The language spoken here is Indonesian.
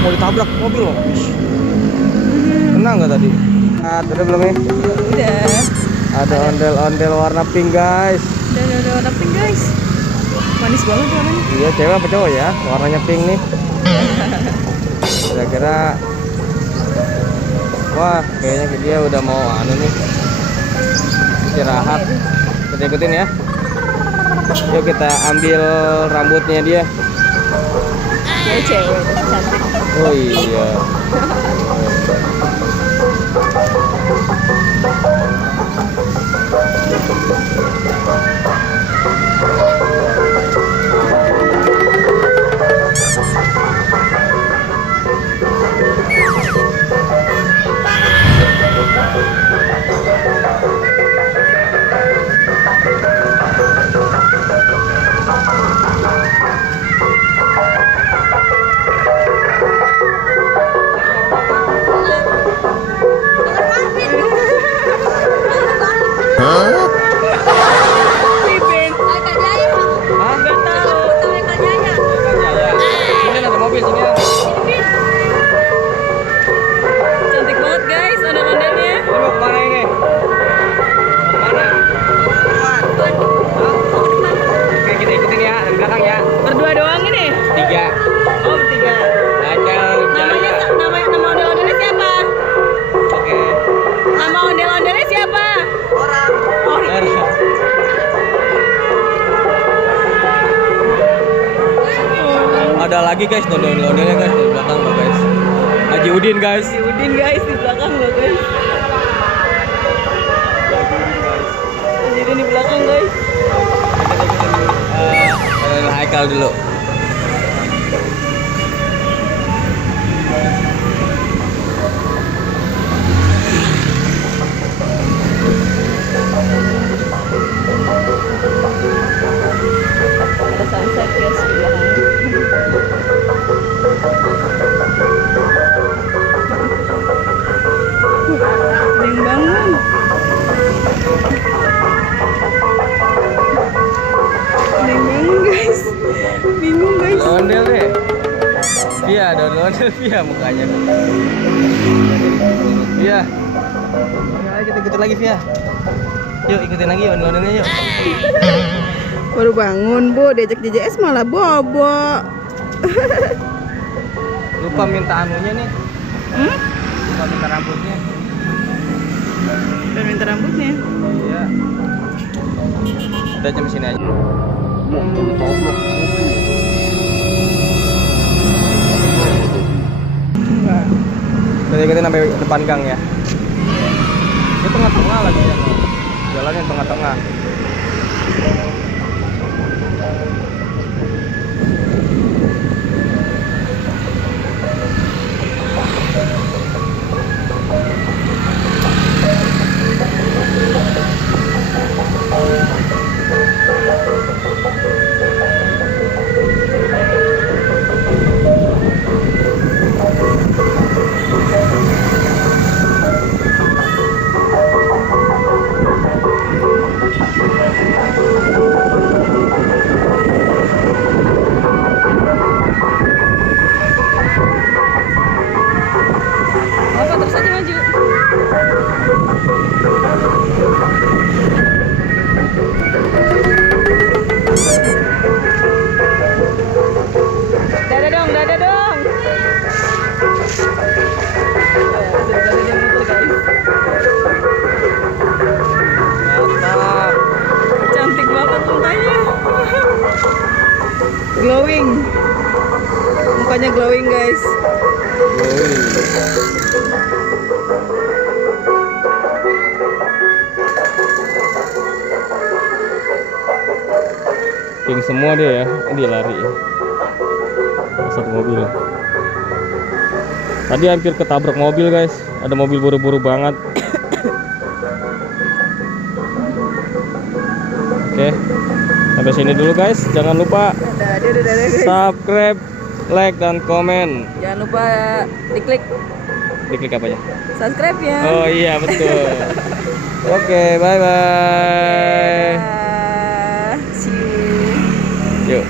mau ditabrak mobil loh. Kena nggak tadi? Udah belum ya? Udah. Ada ondel-ondel warna pink guys. Udah warna pink guys. Manis banget warnanya. Iya, cewek apa cowok ya? Warnanya pink nih. Kira-kira, wah kayaknya dia udah mau anu nih, istirahat. Kita ikutin ya. Yuk kita ambil rambutnya dia. Dia cewek cantik. Oh iya. Pipin. Hah? Nggak tahu. Sini ada mobil sini. Cantik banget guys ondel-ondelnya. Ini mau kemana ini? Mau kemana? Oke kita ikutin ya, dari belakang ya. Berdua doang ini. 3. Oh, bertiga. Acel Namanya Jaya. nama ondel-ondelnya siapa? Oke. Nama ondel-ondelnya siapa? Orang. Ada lagi guys, ondel-ondelnya guys di belakang loh guys. Haji Udin guys. Si Udin guys di belakang loh guys. Si Udin di belakang guys. Haikal dulu. Ada sunset guys di belakang. Ada yang bangun. Ada yang bangun guys. Bingung guys. Ondel deh. Via, ada ondel Via mukanya. Via. Ayo kita ikutin lagi Via. Yuk ikutin lagi ondel-ondelnya yuk. Baru bangun bu, diajak JJS malah bobo. Lupa minta anunya nih. Hmm? Lupa minta rambutnya. Dan minta rambutnya. Iya. Udah jam sini aja. Enggak. Kita ikutin sampai depan gang ya. Ini tengah-tengah lagi ya. Jalannya tengah-tengah. Apa terus aja maju. Dada dong, dada dong. Dada dia muter guys. Mantap. Cantik banget mukanya. Glowing. Mukanya glowing guys. Pink semua dia ya. Dia lari. Satu mobil. Tadi hampir ketabrak mobil guys. Ada mobil buru-buru banget. Oke. Sampai sini dulu guys. Jangan lupa Dadah guys. subscribe, like dan komen. Jangan lupa diklik Diklik apa ya? subscribe ya. Oh iya betul. Oke, bye bye. See you. Yuk.